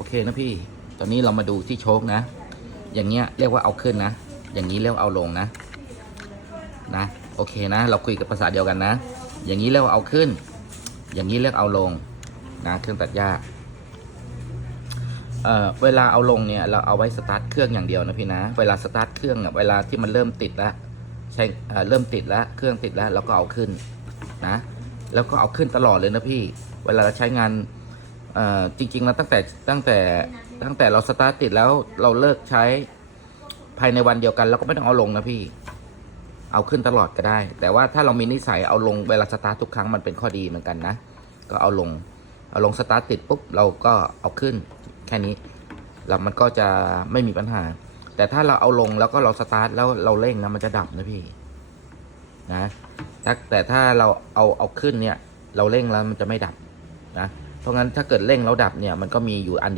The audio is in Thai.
โอเคนะพี่ตอนนี้เรามาดูที่โชคนะ อย่างเงี้ยเรียกว่าเอาขึ้นนะ อย่างนี้เรียกว่าเอาลงนะ นะ โอเคนะ เราคุยกับภาษาเดียวกันนะ อย่างนี้เรียกว่าเอาขึ้น อย่างนี้เรียกเอาลงนะเครื่องตัดหญ้าเอ่อเวลาเอาลงเนี่ยเราเอาไว้สตาร์ทเครื่องอย่างเดียวนะพี่นะ เวลาสตาร์ทเครื่องเนี่ยเวลาที่มันเริ่มติดแล้วใช้เอ่อเริ่มติดแล้วเครื่องติดแล้วเราก็เอาขึ้นนะ แล้วก็เอาขึ้นตลอดเลยนะพี่ เวลาเราใช้งาน จริงๆแล้วตั้งแต่ตั้งแต่ตั้งแต่เราสตาร์ทติดแล้วเราเลิกใช้ภายในวันเดียวกันเราก็ไม่ต้องเอาลงนะพี่ เอาขึ้นตลอดก็ได้ แต่ว่าถ้าเรามีนิสัยเอาลงเวลาสตาร์ททุกครั้งมันเป็นข้อดีเหมือนกันนะ ก็เอาลง เอาลงสตาร์ทติดปุ๊บเราก็เอาขึ้นแค่นี้แล้วมันก็จะไม่มีปัญหา แต่ถ้าเราเอาลงแล้วก็เราสตาร์ทแล้วเราเร่งนะมันจะดับนะพี่นะแต่ถ้าเราเอาเอาขึ้นเนี่ย เราเร่งแล้วมันจะไม่ดับนะ เพราะงั้นถ้าเกิดเร่งแล้วดับเนี่ยมันก็มีอยู่อัน